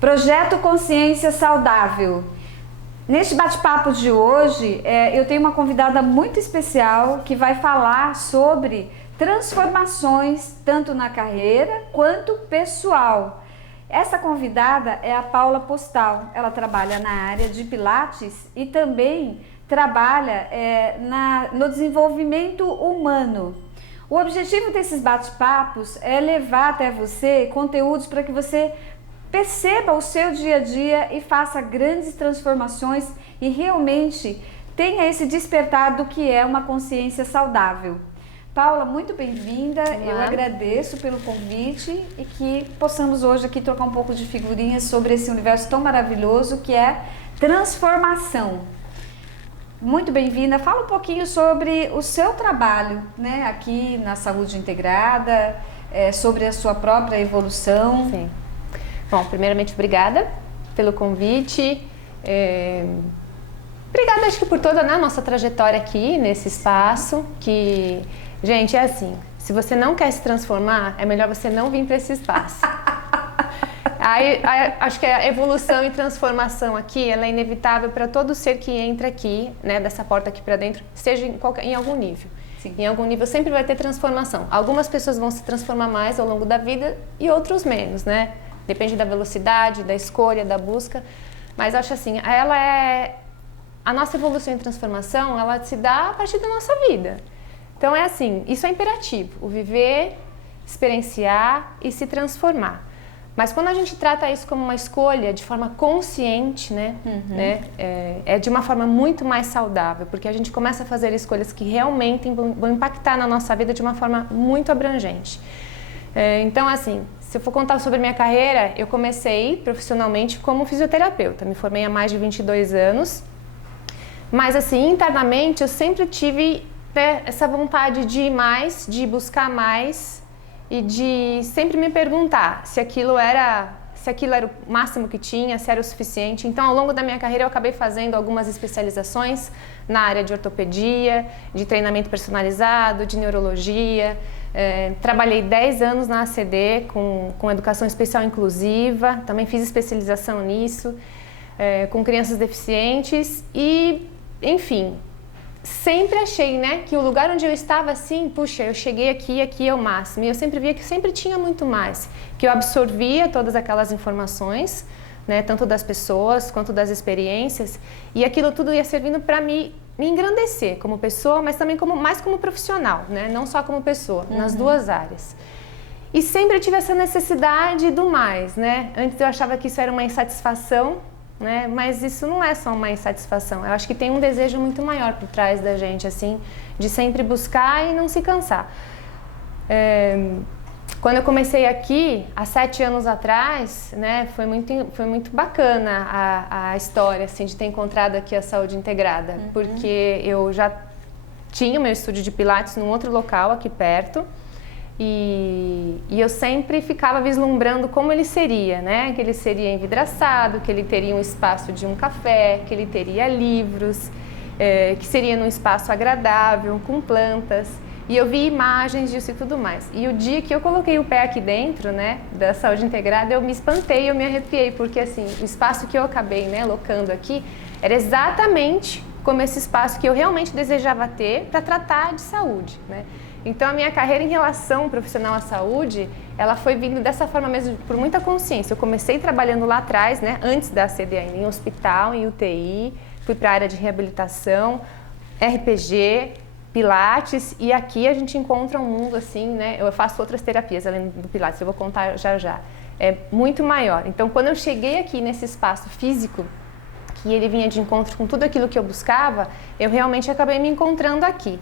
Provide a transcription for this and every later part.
Projeto Consciência Saudável. Neste bate-papo de hoje, eu tenho uma convidada muito especial que vai falar sobre transformações tanto na carreira quanto pessoal. Essa convidada é a Paula Postal. Ela trabalha na área de Pilates e também trabalha no desenvolvimento humano. O objetivo desses bate-papos é levar até você conteúdos para que você perceba o seu dia a dia e faça grandes transformações e realmente tenha esse despertar do que é uma consciência saudável. Paula, muito bem-vinda. Eu agradeço pelo convite e que possamos hoje aqui trocar um pouco de figurinhas sobre esse universo tão maravilhoso que é transformação. Muito bem-vinda. Fala um pouquinho sobre o seu trabalho, né, aqui na Saúde Integrada, sobre a sua própria evolução. Sim. Bom, primeiramente, obrigada pelo convite. Obrigada, acho que por toda a nossa trajetória aqui nesse espaço, que, gente, é assim, se você não quer se transformar, é melhor você não vir para esse espaço. Acho que a evolução e transformação aqui, ela é inevitável para todo ser que entra aqui, né, dessa porta aqui para dentro, seja em algum nível. Sim. Em algum nível sempre vai ter transformação. Algumas pessoas vão se transformar mais ao longo da vida e outros menos, né? Depende da velocidade, da escolha, da busca. Mas acho assim, a nossa evolução e transformação, ela se dá a partir da nossa vida. Então é assim, isso é imperativo, o viver, experienciar e se transformar. Mas quando a gente trata isso como uma escolha de forma consciente, né, é de uma forma muito mais saudável, porque a gente começa a fazer escolhas que realmente vão impactar na nossa vida de uma forma muito abrangente. Então, assim, se eu for contar sobre a minha carreira, eu comecei profissionalmente como fisioterapeuta, me formei há mais de 22 anos, mas assim, internamente eu sempre tive essa vontade de ir mais, de buscar mais, e de sempre me perguntar se aquilo era o máximo que tinha, se era o suficiente. Então, ao longo da minha carreira, eu acabei fazendo algumas especializações na área de ortopedia, de treinamento personalizado, de neurologia. Trabalhei 10 anos na ACD com educação especial inclusiva, também fiz especialização nisso, com crianças deficientes e, enfim, sempre achei, né, que o lugar onde eu estava assim, puxa, eu cheguei aqui é o máximo. E eu sempre via que sempre tinha muito mais, que eu absorvia todas aquelas informações, né, tanto das pessoas quanto das experiências, e aquilo tudo ia servindo para me engrandecer como pessoa, mas também mais como profissional, né, não só como pessoa, nas duas áreas. E sempre tive essa necessidade do mais, né? Antes eu achava que isso era uma insatisfação, né? Mas isso não é só uma insatisfação, eu acho que tem um desejo muito maior por trás da gente, assim, de sempre buscar e não se cansar. Quando eu comecei aqui, há 7 anos atrás, né, foi muito bacana a história, assim, de ter encontrado aqui a Saúde Integrada, porque eu já tinha o meu estúdio de Pilates num outro local aqui perto, e eu sempre ficava vislumbrando como ele seria, né? Que ele seria envidraçado, que ele teria um espaço de um café, que ele teria livros, que seria num espaço agradável, com plantas. E eu vi imagens disso e tudo mais. E o dia que eu coloquei o pé aqui dentro, né, da Saúde Integrada, eu me espantei, eu me arrepiei, porque assim, o espaço que eu acabei, né, locando aqui, era exatamente como esse espaço que eu realmente desejava ter para tratar de saúde, né? Então, a minha carreira em relação profissional à saúde, ela foi vindo dessa forma mesmo, por muita consciência. Eu comecei trabalhando lá atrás, né, antes da ACD ainda, em hospital, em UTI, fui para a área de reabilitação, RPG, Pilates, e aqui a gente encontra um mundo assim, né, eu faço outras terapias além do Pilates, eu vou contar já. É muito maior. Então, quando eu cheguei aqui nesse espaço físico, que ele vinha de encontro com tudo aquilo que eu buscava, eu realmente acabei me encontrando aqui.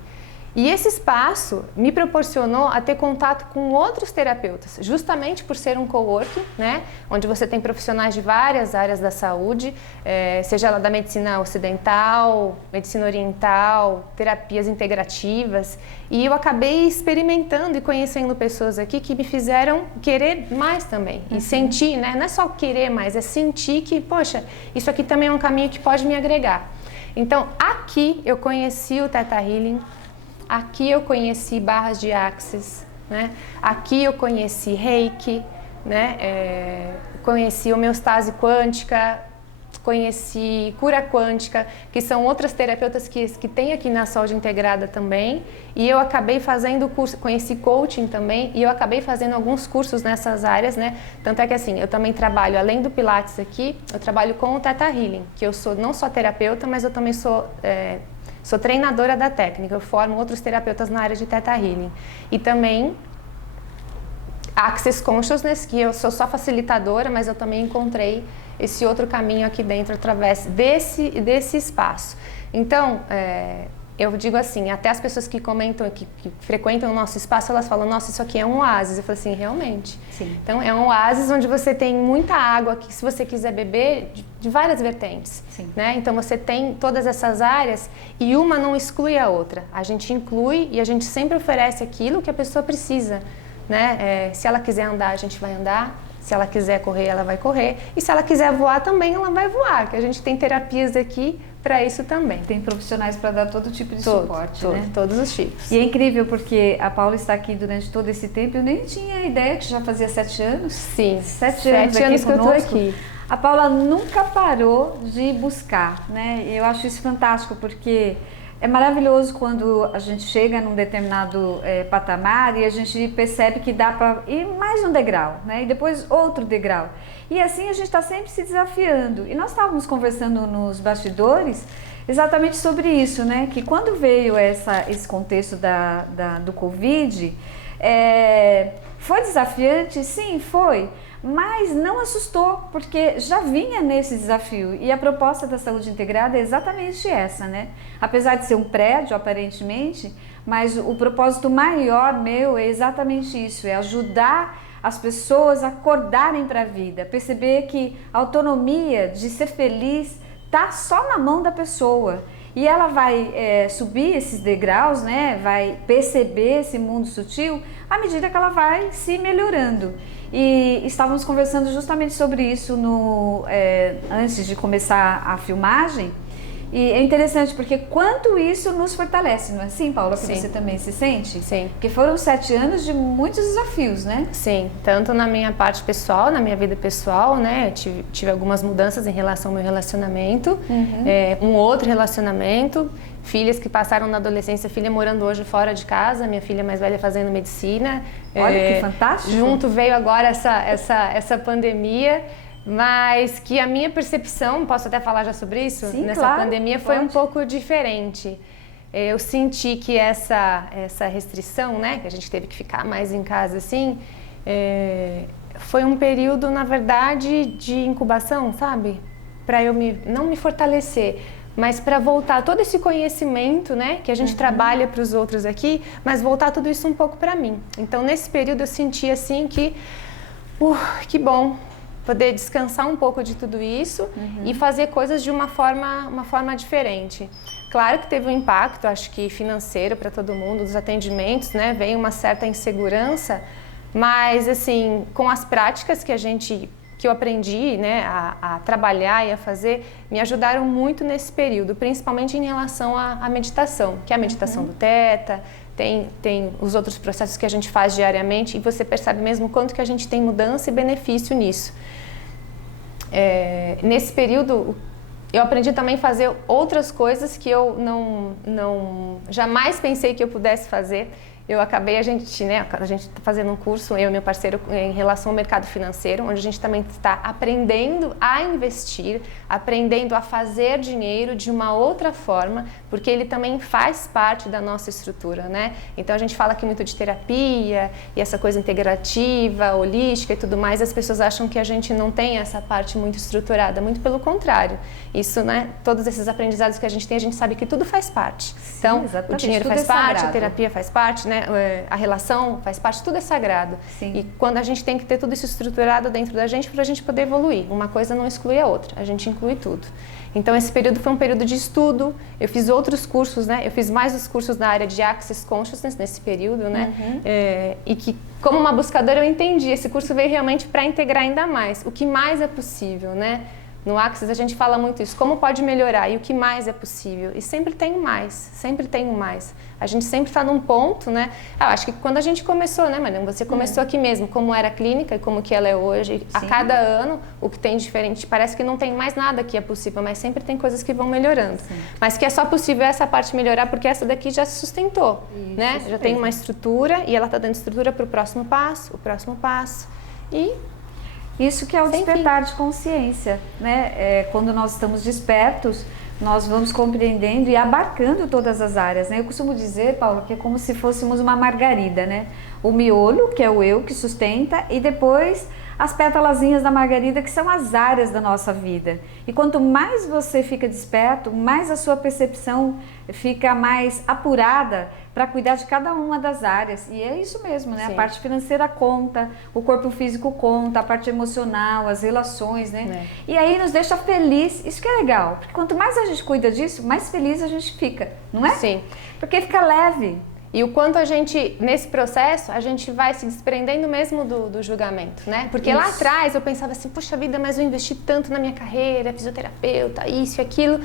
E esse espaço me proporcionou a ter contato com outros terapeutas, justamente por ser um coworking, né, onde você tem profissionais de várias áreas da saúde, seja ela da medicina ocidental, medicina oriental, terapias integrativas, e eu acabei experimentando e conhecendo pessoas aqui que me fizeram querer mais também, e sentir, né, não é só querer mais, é sentir que, poxa, isso aqui também é um caminho que pode me agregar. Então, aqui eu conheci o Theta Healing, aqui eu conheci barras de Axis, né? Aqui eu conheci Reiki, né? Conheci homeostase quântica, conheci cura quântica, que são outras terapeutas que tem aqui na Saúde Integrada também, e eu acabei fazendo curso, conheci coaching também, e eu acabei fazendo alguns cursos nessas áreas, né? Tanto é que assim, eu também trabalho, além do Pilates aqui, eu trabalho com o Theta Healing, que eu sou não só terapeuta, mas eu também sou treinadora da técnica, eu formo outros terapeutas na área de Theta Healing. E também Access Consciousness, que eu sou só facilitadora, mas eu também encontrei esse outro caminho aqui dentro através desse espaço. Então, eu digo assim, até as pessoas que comentam, que frequentam o nosso espaço, elas falam, nossa, isso aqui é um oásis. Eu falo assim, realmente. Sim. Então, é um oásis onde você tem muita água, que se você quiser beber, de várias vertentes. Sim. Né? Então, você tem todas essas áreas e uma não exclui a outra. A gente inclui e a gente sempre oferece aquilo que a pessoa precisa. Né? Se ela quiser andar, a gente vai andar. Se ela quiser correr, ela vai correr. E se ela quiser voar também, ela vai voar. Que a gente tem terapias aqui para isso também. Tem profissionais para dar todo tipo de suporte, né? Todos os tipos. E é incrível porque a Paula está aqui durante todo esse tempo. Eu nem tinha ideia que já fazia 7 anos. Sim, 7 anos aqui que eu tô conosco. aqui. A Paula nunca parou de buscar, né? E eu acho isso fantástico porque é maravilhoso quando a gente chega num determinado patamar e a gente percebe que dá para ir mais um degrau, né? E depois outro degrau. E assim a gente está sempre se desafiando. E nós estávamos conversando nos bastidores exatamente sobre isso, né? Que quando veio esse contexto do Covid, foi desafiante? Sim, foi. Mas não assustou, porque já vinha nesse desafio. E a proposta da saúde integrada é exatamente essa, né? Apesar de ser um prédio, aparentemente, mas o propósito maior meu é exatamente isso, é ajudar as pessoas a acordarem para a vida, perceber que a autonomia de ser feliz está só na mão da pessoa. E ela vai subir esses degraus, né? Vai perceber esse mundo sutil à medida que ela vai se melhorando. E estávamos conversando justamente sobre isso antes de começar a filmagem. E é interessante porque quanto isso nos fortalece, não é assim, Paula? Que você também se sente? Sim. Porque foram 7 anos de muitos desafios, né? Sim, tanto na minha parte pessoal, na minha vida pessoal, né? Eu tive algumas mudanças em relação ao meu relacionamento, um outro relacionamento, filhas que passaram na adolescência, filha morando hoje fora de casa, minha filha mais velha fazendo medicina. Olha que fantástico! Junto veio agora essa pandemia. Mas que a minha percepção, posso até falar já sobre isso? Sim, nessa claro, pandemia foi um pouco diferente. Eu senti que essa restrição, né, que a gente teve que ficar mais em casa assim, foi um período, na verdade, de incubação, sabe? Para eu não me fortalecer, mas para voltar todo esse conhecimento, né, que a gente trabalha para os outros aqui, mas voltar tudo isso um pouco para mim. Então, nesse período eu senti assim que bom poder descansar um pouco de tudo isso e fazer coisas de uma forma diferente. Claro que teve um impacto, acho que financeiro para todo mundo, dos atendimentos, né? Veio uma certa insegurança, mas assim, com as práticas que eu aprendi, né, a trabalhar e a fazer, me ajudaram muito nesse período, principalmente em relação à meditação, que é a meditação do Theta. Tem os outros processos que a gente faz diariamente e você percebe mesmo quanto que a gente tem mudança e benefício nisso. Nesse período, eu aprendi também a fazer outras coisas que eu não jamais pensei que eu pudesse fazer. A gente está fazendo um curso, eu e meu parceiro, em relação ao mercado financeiro, onde a gente também está aprendendo a investir, aprendendo a fazer dinheiro de uma outra forma, porque ele também faz parte da nossa estrutura, né? Então a gente fala aqui muito de terapia e essa coisa integrativa, holística e tudo mais, as pessoas acham que a gente não tem essa parte muito estruturada, muito pelo contrário. Isso, né? Todos esses aprendizados que a gente tem, a gente sabe que tudo faz parte. Sim, então, exatamente. O dinheiro tudo faz parte, sagrado. A terapia faz parte, né? A relação faz parte, tudo é sagrado. Sim. E quando a gente tem que ter tudo isso estruturado dentro da gente para a gente poder evoluir. Uma coisa não exclui a outra, a gente inclui tudo. Então esse período foi um período de estudo, eu fiz outros cursos, né? Eu fiz mais os cursos na área de Access Consciousness nesse período, né? E que, como uma buscadora, eu entendi, esse curso veio realmente para integrar ainda mais, o que mais é possível, né? No Axis a gente fala muito isso, como pode melhorar e o que mais é possível. E sempre tem mais, sempre tem mais. A gente sempre está num ponto, né? Eu acho que quando a gente começou, né, Mariana? Você começou aqui mesmo, como era a clínica e como que ela é hoje. Sim. A cada ano, o que tem diferente, parece que não tem mais nada que é possível, mas sempre tem coisas que vão melhorando. Sim. Mas que é só possível essa parte melhorar, porque essa daqui já se sustentou, né? Já tem uma estrutura e ela está dando estrutura para o próximo passo, e... Isso que é o despertar de consciência, né? Quando nós estamos despertos, nós vamos compreendendo e abarcando todas as áreas, né? Eu costumo dizer, Paula, que é como se fôssemos uma margarida, né? O miolo, que é o eu que sustenta, e depois as pétalazinhas da margarida, que são as áreas da nossa vida. E quanto mais você fica desperto, mais a sua percepção fica mais apurada para cuidar de cada uma das áreas. E é isso mesmo, né? Sim. A parte financeira conta, o corpo físico conta, a parte emocional, as relações, né? E aí nos deixa feliz. Isso que é legal, porque quanto mais a gente cuida disso, mais feliz a gente fica, não é? Sim. Porque fica leve. E o quanto a gente, nesse processo, a gente vai se desprendendo mesmo do julgamento, né? Porque lá atrás eu pensava assim, puxa vida, mas eu investi tanto na minha carreira, fisioterapeuta, isso e aquilo.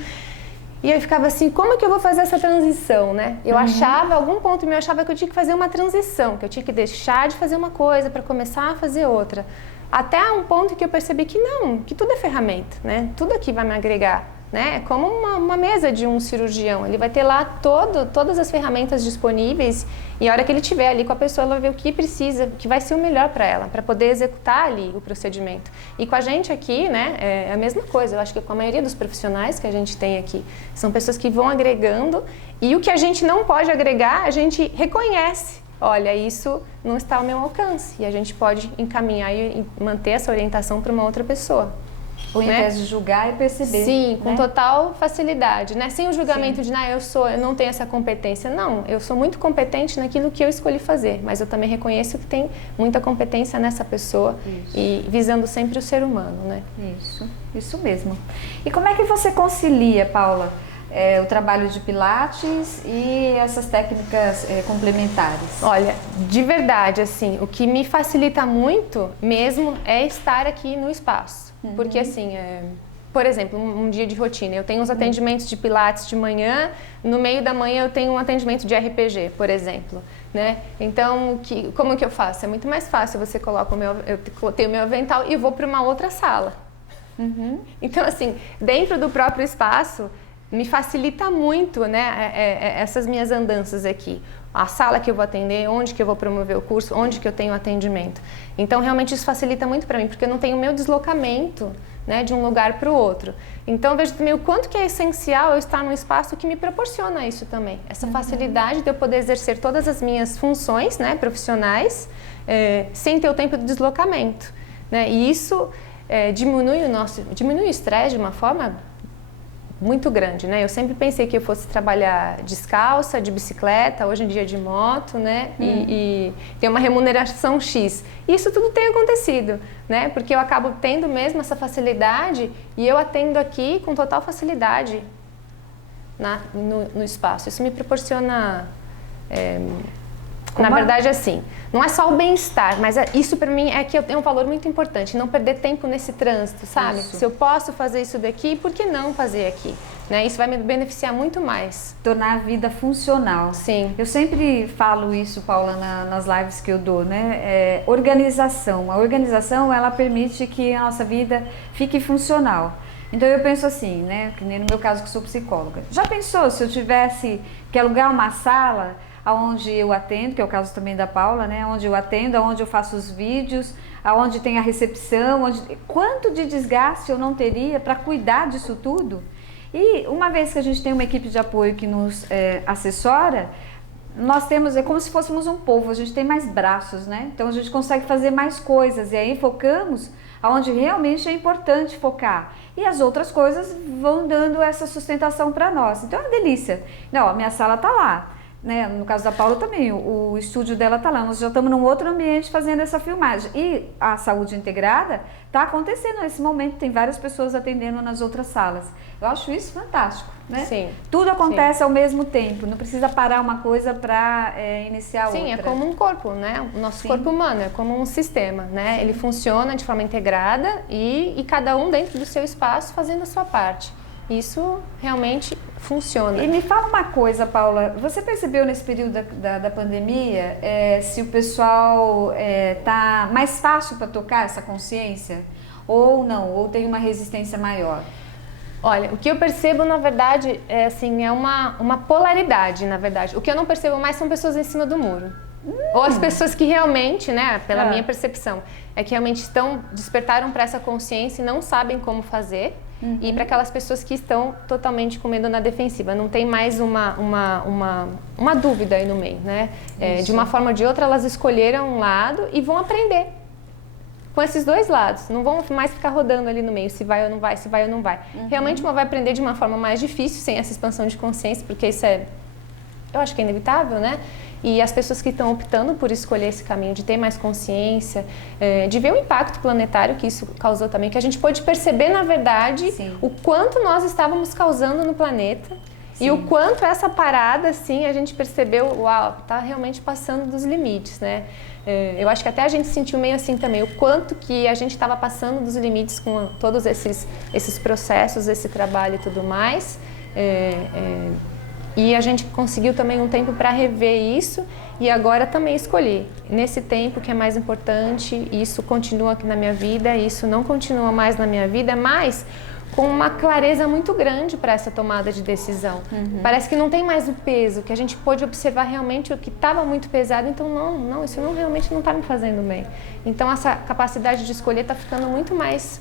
E eu ficava assim, como que eu vou fazer essa transição, né? Eu achava, algum ponto meu, eu achava que eu tinha que fazer uma transição, que eu tinha que deixar de fazer uma coisa para começar a fazer outra. Até um ponto que eu percebi que não, que tudo é ferramenta, né? Tudo aqui vai me agregar. Né? É como uma mesa de um cirurgião, ele vai ter lá todas as ferramentas disponíveis e a hora que ele estiver ali com a pessoa, ela vai ver o que precisa, o que vai ser o melhor para ela, para poder executar ali o procedimento. E com a gente aqui, né, é a mesma coisa, eu acho que com a maioria dos profissionais que a gente tem aqui, são pessoas que vão agregando e o que a gente não pode agregar, a gente reconhece. Olha, isso não está ao meu alcance e a gente pode encaminhar e manter essa orientação para uma outra pessoa. Ao invés de julgar e perceber. Sim, com total facilidade, né? Sem o julgamento de, eu não tenho essa competência. Não, eu sou muito competente naquilo que eu escolhi fazer, mas eu também reconheço que tem muita competência nessa pessoa e visando sempre o ser humano, né? Isso mesmo. E como é que você concilia, Paula, o trabalho de Pilates e essas técnicas complementares? Olha, de verdade, assim, o que me facilita muito mesmo é estar aqui no espaço. Porque assim, por exemplo, um dia de rotina, eu tenho uns atendimentos de Pilates de manhã, no meio da manhã eu tenho um atendimento de RPG, por exemplo, né? Então, como que eu faço? É muito mais fácil, você coloca eu tenho o meu avental e vou para uma outra sala. Então, assim, dentro do próprio espaço, me facilita muito, né, essas minhas andanças aqui. A sala que eu vou atender, onde que eu vou promover o curso, onde que eu tenho atendimento. Então, realmente isso facilita muito para mim, porque eu não tenho o meu deslocamento, né, de um lugar para o outro. Então, eu vejo também o quanto que é essencial eu estar num espaço que me proporciona isso também. Essa facilidade de eu poder exercer todas as minhas funções, né, profissionais, sem ter o tempo de deslocamento, né? E isso diminui o estresse de uma forma muito grande, né? Eu sempre pensei que eu fosse trabalhar descalça, de bicicleta, hoje em dia de moto, né? E ter uma remuneração X. E isso tudo tem acontecido, né? Porque eu acabo tendo mesmo essa facilidade e eu atendo aqui com total facilidade no espaço. Isso me proporciona... Na verdade, assim, não é só o bem-estar, mas isso para mim é que eu tenho um valor muito importante, não perder tempo nesse trânsito, sabe? Isso. Se eu posso fazer isso daqui, por que não fazer aqui? Né? Isso vai me beneficiar muito mais. Tornar a vida funcional. Sim. Eu sempre falo isso, Paula, nas lives que eu dou, né? Organização. A organização, ela permite que a nossa vida fique funcional. Então eu penso assim, né? Que nem no meu caso que sou psicóloga. Já pensou se eu tivesse que alugar uma sala onde eu atendo, que é o caso também da Paula, né? Onde eu atendo, onde eu faço os vídeos, onde tem a recepção, quanto de desgaste eu não teria para cuidar disso tudo? E uma vez que a gente tem uma equipe de apoio que nos assessora, nós temos, é como se fôssemos um povo, a gente tem mais braços, né? Então a gente consegue fazer mais coisas e aí focamos aonde realmente é importante focar. E as outras coisas vão dando essa sustentação para nós. Então é uma delícia. Não, a minha sala tá lá. né? No caso da Paula também, o estúdio dela está lá. Nós já estamos num outro ambiente fazendo essa filmagem. E a saúde integrada está acontecendo nesse momento. Tem várias pessoas atendendo nas outras salas. Eu acho isso fantástico, né? Sim. Tudo acontece ao mesmo tempo. Não precisa parar uma coisa para iniciar outra. Sim, é como um corpo, né? O nosso corpo humano é como um sistema, né? Ele funciona de forma integrada e cada um dentro do seu espaço fazendo a sua parte. Isso realmente funciona. E me fala uma coisa, Paula, você percebeu nesse período da pandemia se o pessoal tá mais fácil para tocar essa consciência ou não, ou tem uma resistência maior? Olha, o que eu percebo, na verdade, é uma polaridade, na verdade. O que eu não percebo mais são pessoas em cima do muro. Ou as pessoas que realmente, né, pela minha percepção, que realmente despertaram para essa consciência e não sabem como fazer. E para aquelas pessoas que estão totalmente com medo na defensiva. Não tem mais uma dúvida aí no meio, né? De uma forma ou de outra, elas escolheram um lado e vão aprender com esses dois lados. Não vão mais ficar rodando ali no meio, se vai ou não vai, se vai ou não vai. Realmente uma vai aprender de uma forma mais difícil, sem essa expansão de consciência, porque isso eu acho que é inevitável, né? E as pessoas que estão optando por escolher esse caminho de ter mais consciência, de ver o impacto planetário que isso causou também, que a gente pôde perceber, na verdade, o quanto nós estávamos causando no planeta. Sim. E o quanto essa parada, assim, a gente percebeu, uau, tá realmente passando dos limites, né? Eu acho que até a gente sentiu meio assim também, o quanto que a gente estava passando dos limites com todos esses processos, esse trabalho e tudo mais. E a gente conseguiu também um tempo para rever isso e agora também escolher. Nesse tempo que é mais importante, isso continua aqui na minha vida, isso não continua mais na minha vida, mas com uma clareza muito grande para essa tomada de decisão. Parece que não tem mais o peso, que a gente pôde observar realmente o que estava muito pesado, então não, isso realmente não está me fazendo bem. Então essa capacidade de escolher está ficando muito mais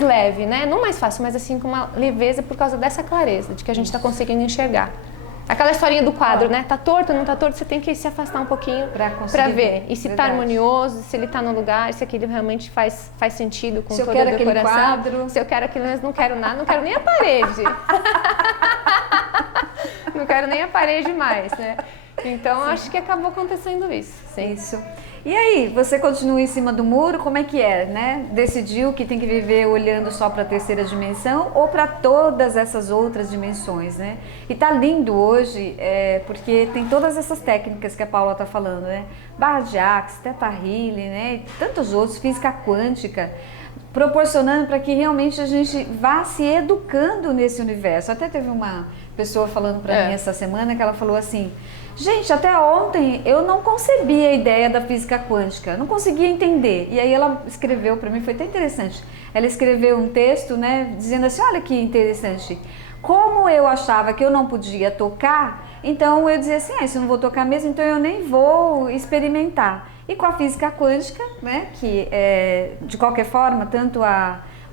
leve, né? Não mais fácil, mas assim com uma leveza por causa dessa clareza, de que a gente está conseguindo enxergar. Aquela historinha do quadro, né? Tá torto, não tá torto, você tem que se afastar um pouquinho para ver. E se tá harmonioso, se ele tá no lugar, se aquilo realmente faz sentido com toda a decoração. Se eu quero aquele quadro. Se eu quero aquilo, mas não quero nada, não quero nem a parede. Não quero nem a parede mais, né? Então, acho que acabou acontecendo isso. Sim. Isso. E aí, você continua em cima do muro, como é que é, né? Decidiu que tem que viver olhando só para a terceira dimensão ou para todas essas outras dimensões, né? E tá lindo hoje, porque tem todas essas técnicas que a Paula tá falando, né? Barra de Axis, Theta Healing, né? E tantos outros, física quântica, proporcionando para que realmente a gente vá se educando nesse universo. Até teve uma pessoa falando para mim essa semana que ela falou assim: gente, até ontem eu não concebia a ideia da física quântica, não conseguia entender. E aí ela escreveu para mim, foi até interessante. Ela escreveu um texto, né, dizendo assim: olha que interessante. Como eu achava que eu não podia tocar, então eu dizia assim: se eu não vou tocar mesmo, então eu nem vou experimentar. E com a física quântica, né, que de qualquer forma, tanto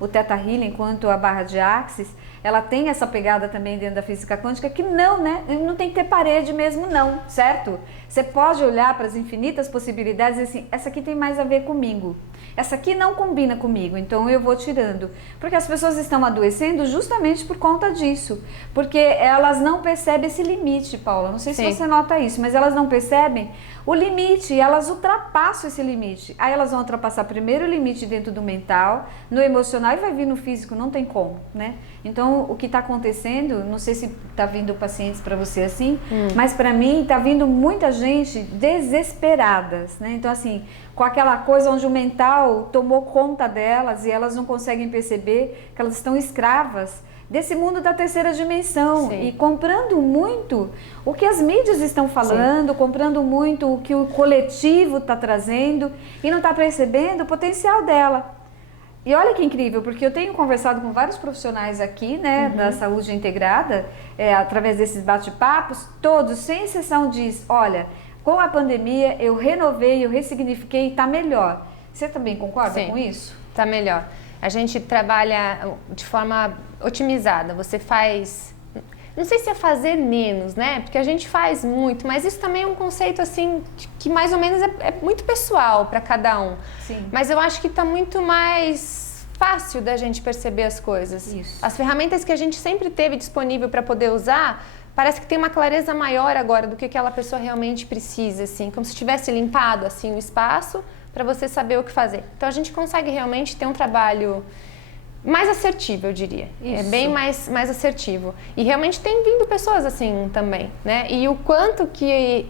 o Theta Healing quanto a barra de Axis, ela tem essa pegada também dentro da física quântica que não, né? Não tem que ter parede mesmo não, certo? Você pode olhar para as infinitas possibilidades e assim, essa aqui tem mais a ver comigo. Essa aqui não combina comigo, então eu vou tirando. Porque as pessoas estão adoecendo justamente por conta disso. Porque elas não percebem esse limite, Paula. Não sei se você nota isso, mas elas não percebem o limite e elas ultrapassam esse limite. Aí elas vão ultrapassar primeiro o limite dentro do mental, no emocional e vai vir no físico, não tem como, né? Então, o que está acontecendo, não sei se está vindo pacientes para você assim, mas para mim está vindo muita gente desesperadas, né? Então, assim, com aquela coisa onde o mental tomou conta delas e elas não conseguem perceber que elas estão escravas desse mundo da terceira dimensão. Sim. E comprando muito o que as mídias estão falando, comprando muito o que o coletivo está trazendo e não está percebendo o potencial dela. E olha que incrível, porque eu tenho conversado com vários profissionais aqui, né, da saúde integrada, através desses bate-papos, todos, sem exceção, diz: olha, com a pandemia eu renovei, eu ressignifiquei, está melhor. Você também concorda com isso? Está melhor. A gente trabalha de forma otimizada, você faz... Não sei se é fazer menos, né? Porque a gente faz muito, mas isso também é um conceito assim que mais ou menos é muito pessoal para cada um. Sim. Mas eu acho que está muito mais fácil da gente perceber as coisas. Isso. As ferramentas que a gente sempre teve disponível para poder usar parece que tem uma clareza maior agora do que aquela pessoa realmente precisa, assim, como se tivesse limpado assim o espaço para você saber o que fazer. Então a gente consegue realmente ter um trabalho mais assertivo, eu diria. Isso. É bem mais assertivo. E realmente tem vindo pessoas assim também, né? E o quanto que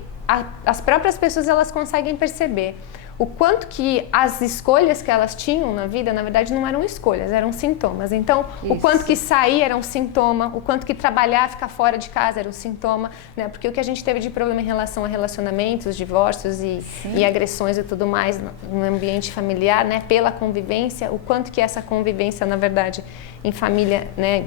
as próprias pessoas elas conseguem perceber o quanto que as escolhas que elas tinham na vida, na verdade, não eram escolhas, eram sintomas. Então, o quanto que sair era um sintoma, o quanto que trabalhar, ficar fora de casa era um sintoma, né? Porque o que a gente teve de problema em relação a relacionamentos, divórcios e agressões e tudo mais no ambiente familiar, né? Pela convivência, o quanto que essa convivência, na verdade, em família, né?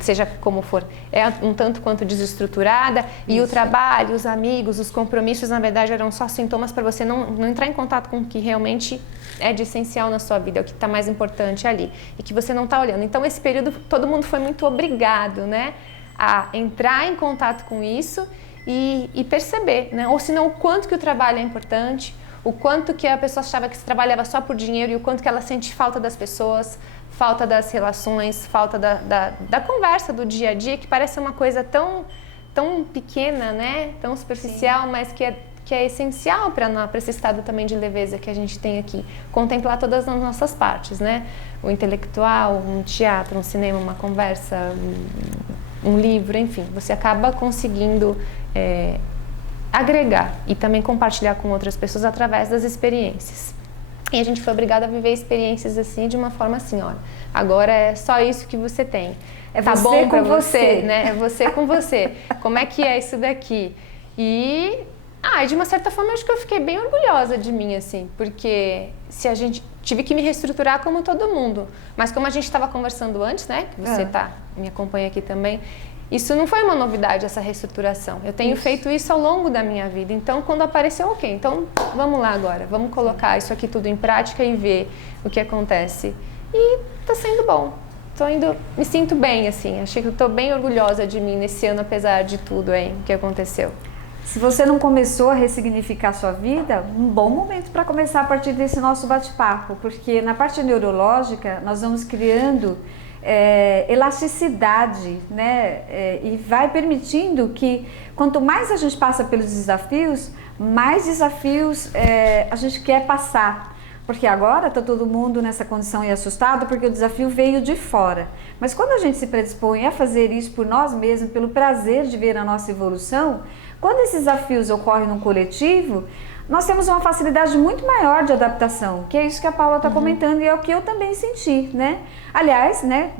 Seja como for, é um tanto quanto desestruturada. E o trabalho, os amigos, os compromissos, na verdade, eram só sintomas para você não entrar em contato com o que realmente é de essencial na sua vida, é o que está mais importante ali, e que você não está olhando. Então, esse período, todo mundo foi muito obrigado, né, a entrar em contato com isso e perceber, né, ou senão o quanto que o trabalho é importante, o quanto que a pessoa achava que se trabalhava só por dinheiro e o quanto que ela sente falta das pessoas, falta das relações, falta da conversa do dia a dia, que parece uma coisa tão pequena, né? Tão superficial, mas que é essencial para esse estado também de leveza que a gente tem aqui. Contemplar todas as nossas partes, né? O intelectual, um teatro, um cinema, uma conversa, um livro, enfim. Você acaba conseguindo agregar e também compartilhar com outras pessoas através das experiências. E a gente foi obrigada a viver experiências assim, de uma forma assim, olha, agora é só isso que você tem. Tá bom pra você, né? É você com você. Como é que é isso daqui? E, de uma certa forma, acho que eu fiquei bem orgulhosa de mim, assim, porque tive que me reestruturar como todo mundo. Mas como a gente estava conversando antes, né? Que você me acompanha aqui também. Isso não foi uma novidade, essa reestruturação. Eu tenho feito isso ao longo da minha vida. Então, quando apareceu, ok, então vamos lá agora. Vamos colocar isso aqui tudo em prática e ver o que acontece. E tá sendo bom. Me sinto bem, assim. Achei que eu tô bem orgulhosa de mim nesse ano, apesar de tudo aí que aconteceu. Se você não começou a ressignificar sua vida, um bom momento para começar a partir desse nosso bate-papo. Porque na parte neurológica, nós vamos criando elasticidade, né? E vai permitindo que quanto mais a gente passa pelos desafios, mais desafios a gente quer passar. Porque agora está todo mundo nessa condição e assustado porque o desafio veio de fora. Mas quando a gente se predispõe a fazer isso por nós mesmos, pelo prazer de ver a nossa evolução, quando esses desafios ocorrem num coletivo, nós temos uma facilidade muito maior de adaptação, que é isso que a Paula está comentando e é o que eu também senti, né? Aliás, né,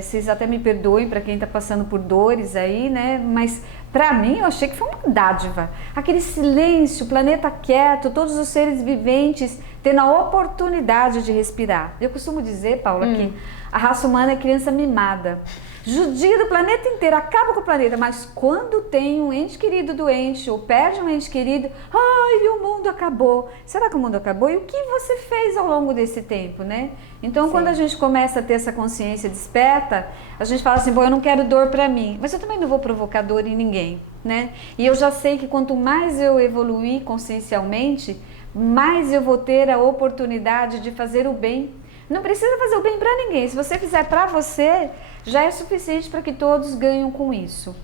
vocês até me perdoem para quem está passando por dores aí, né? Mas para mim eu achei que foi uma dádiva. Aquele silêncio, o planeta quieto, todos os seres viventes tendo a oportunidade de respirar. Eu costumo dizer, Paula, que a raça humana é criança mimada. Judia do planeta inteiro, acaba com o planeta, mas quando tem um ente querido doente ou perde um ente querido, o mundo acabou. Será que o mundo acabou? E o que você fez ao longo desse tempo, né? Então, quando a gente começa a ter essa consciência desperta, a gente fala assim, bom, eu não quero dor pra mim, mas eu também não vou provocar dor em ninguém, né? E eu já sei que quanto mais eu evoluir consciencialmente, mais eu vou ter a oportunidade de fazer o bem. Não precisa fazer o bem para ninguém. Se você fizer para você, já é suficiente para que todos ganhem com isso.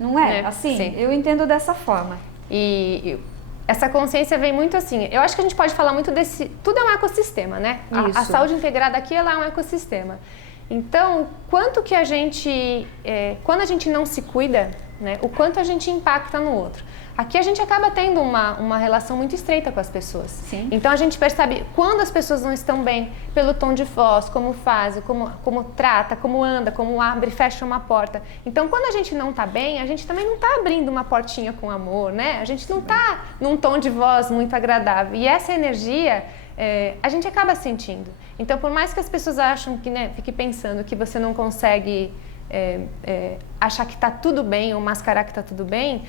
Não é? Assim, sim. Eu entendo dessa forma. E essa consciência vem muito assim. Eu acho que a gente pode falar muito desse... Tudo é um ecossistema, né? A saúde integrada aqui, ela é um ecossistema. Então, quanto que a gente... quando a gente não se cuida, né? O quanto a gente impacta no outro. Aqui a gente acaba tendo uma relação muito estreita com as pessoas. Sim. Então a gente percebe quando as pessoas não estão bem, pelo tom de voz, como faz, como trata, como anda, como abre e fecha uma porta. Então quando a gente não está bem, a gente também não está abrindo uma portinha com amor, né? A gente não está num tom de voz muito agradável. E essa energia a gente acaba sentindo. Então por mais que as pessoas acham que, né, fique pensando que você não consegue achar que está tudo bem ou mascarar que está tudo bem,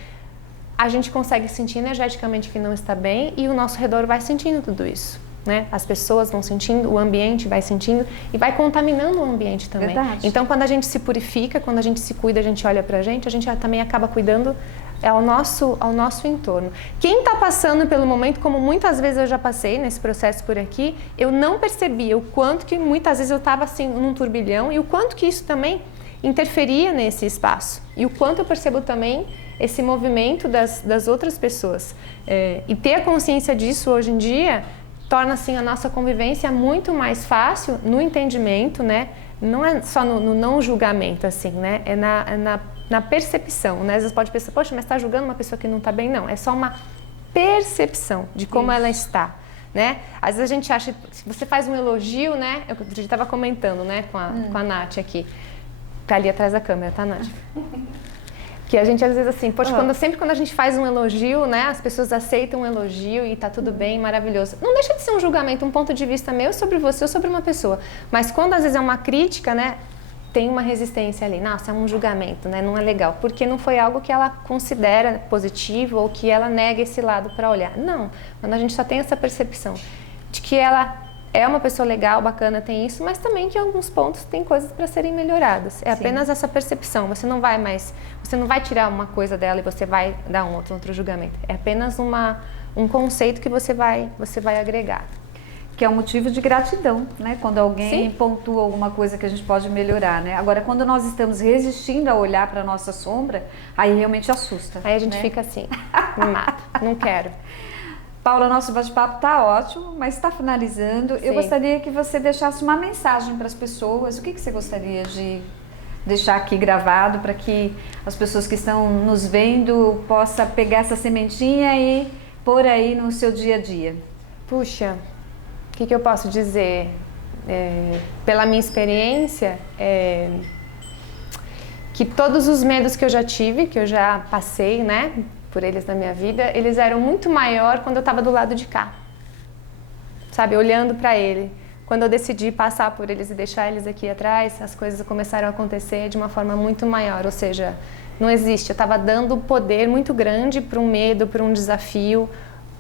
a gente consegue sentir energeticamente que não está bem e o nosso redor vai sentindo tudo isso, né? As pessoas vão sentindo, o ambiente vai sentindo e vai contaminando o ambiente também. Verdade. Então, quando a gente se purifica, quando a gente se cuida, a gente olha pra gente, a gente também acaba cuidando ao nosso entorno. Quem está passando pelo momento, como muitas vezes eu já passei nesse processo por aqui, eu não percebia o quanto que muitas vezes eu estava assim num turbilhão e o quanto que isso também interferia nesse espaço. E o quanto eu percebo também esse movimento das outras pessoas. E ter a consciência disso hoje em dia torna assim a nossa convivência muito mais fácil no entendimento, né? Não é só no não julgamento, assim, né? É na percepção, né? Às vezes pode pensar, poxa, mas está julgando uma pessoa que não está bem? Não, é só uma percepção de como ela está, né? Às vezes a gente acha, se você faz um elogio, né? Eu estava comentando, né, com a Nath aqui, tá ali atrás da câmera, tá, Nath? Que a gente às vezes assim, poxa, sempre quando a gente faz um elogio, né, as pessoas aceitam um elogio e tá tudo bem, maravilhoso. Não deixa de ser um julgamento, um ponto de vista meu sobre você ou sobre uma pessoa. Mas quando às vezes é uma crítica, né, tem uma resistência ali. Nossa, é um julgamento, né, não é legal. Porque não foi algo que ela considera positivo ou que ela nega esse lado para olhar. Não, quando a gente só tem essa percepção de que ela é uma pessoa legal, bacana, tem isso, mas também que em alguns pontos tem coisas para serem melhoradas. É apenas essa percepção. Você não vai tirar uma coisa dela e você vai dar um outro julgamento. É apenas um conceito que você vai agregar. Que é um motivo de gratidão, né? Quando alguém pontua alguma coisa que a gente pode melhorar, né? Agora, quando nós estamos resistindo a olhar para a nossa sombra, aí realmente assusta. Aí a gente fica assim, me mata, não quero. Paula, nosso bate-papo está ótimo, mas está finalizando. Eu gostaria que você deixasse uma mensagem para as pessoas. O que você gostaria de deixar aqui gravado para que as pessoas que estão nos vendo possam pegar essa sementinha e pôr aí no seu dia a dia? Puxa, o que eu posso dizer? Pela minha experiência, que todos os medos que eu já tive, que eu já passei, né, por eles na minha vida, eles eram muito maior quando eu estava do lado de cá, sabe, olhando para ele. Quando eu decidi passar por eles e deixar eles aqui atrás, as coisas começaram a acontecer de uma forma muito maior, ou seja, não existe, eu estava dando poder muito grande para um medo, para um desafio,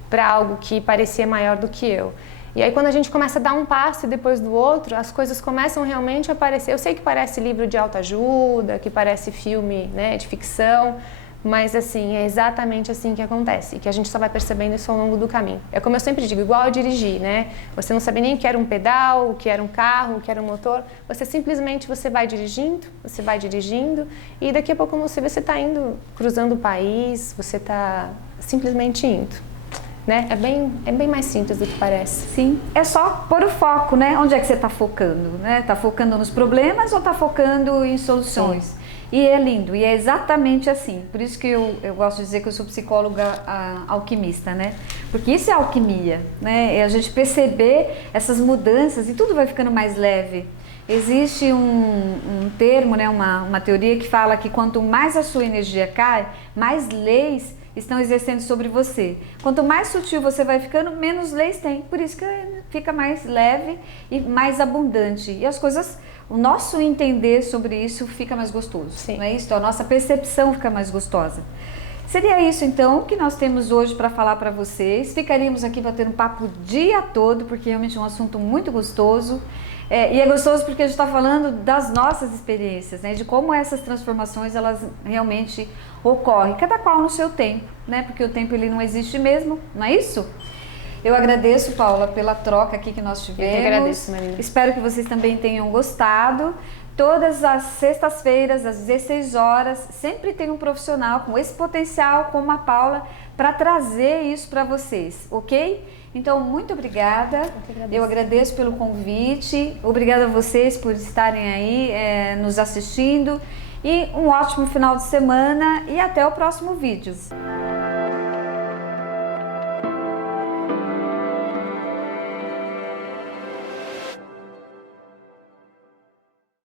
para algo que parecia maior do que eu. E aí quando a gente começa a dar um passo e depois do outro, as coisas começam realmente a aparecer. Eu sei que parece livro de autoajuda, que parece filme, né, de ficção, mas assim, é exatamente assim que acontece, e que a gente só vai percebendo isso ao longo do caminho. É como eu sempre digo, igual a dirigir, né? Você não sabe nem o que era um pedal, o que era um carro, o que era um motor, você vai dirigindo, e daqui a pouco você está indo, cruzando o país, você está simplesmente indo. Né? É bem mais simples do que parece. Sim, é só pôr o foco, né? Onde é que você está focando, né? Está focando nos problemas ou está focando em soluções? Sim. E é lindo, e é exatamente assim. Por isso que eu gosto de dizer que eu sou psicóloga alquimista, né? Porque isso é alquimia, né? É a gente perceber essas mudanças e tudo vai ficando mais leve. Existe um termo, né? Uma teoria que fala que quanto mais a sua energia cai, mais leis estão exercendo sobre você. Quanto mais sutil você vai ficando, menos leis tem. Por isso que fica mais leve e mais abundante. E as coisas, o nosso entender sobre isso fica mais gostoso. Sim. Não é isso? A nossa percepção fica mais gostosa. Seria isso então que nós temos hoje para falar para vocês. Ficaríamos aqui batendo papo o dia todo, porque realmente é um assunto muito gostoso. E é gostoso porque a gente está falando das nossas experiências, né? De como essas transformações elas realmente ocorrem, cada qual no seu tempo, né? Porque o tempo ele não existe mesmo, não é isso? Eu agradeço, Paula, pela troca aqui que nós tivemos. Eu que agradeço, Marina. Espero que vocês também tenham gostado. Todas as sextas-feiras, às 16 horas, sempre tem um profissional com esse potencial, como a Paula, para trazer isso para vocês, ok? Então, muito obrigada. Eu agradeço pelo convite. Obrigada a vocês por estarem aí nos assistindo. E um ótimo final de semana e até o próximo vídeo.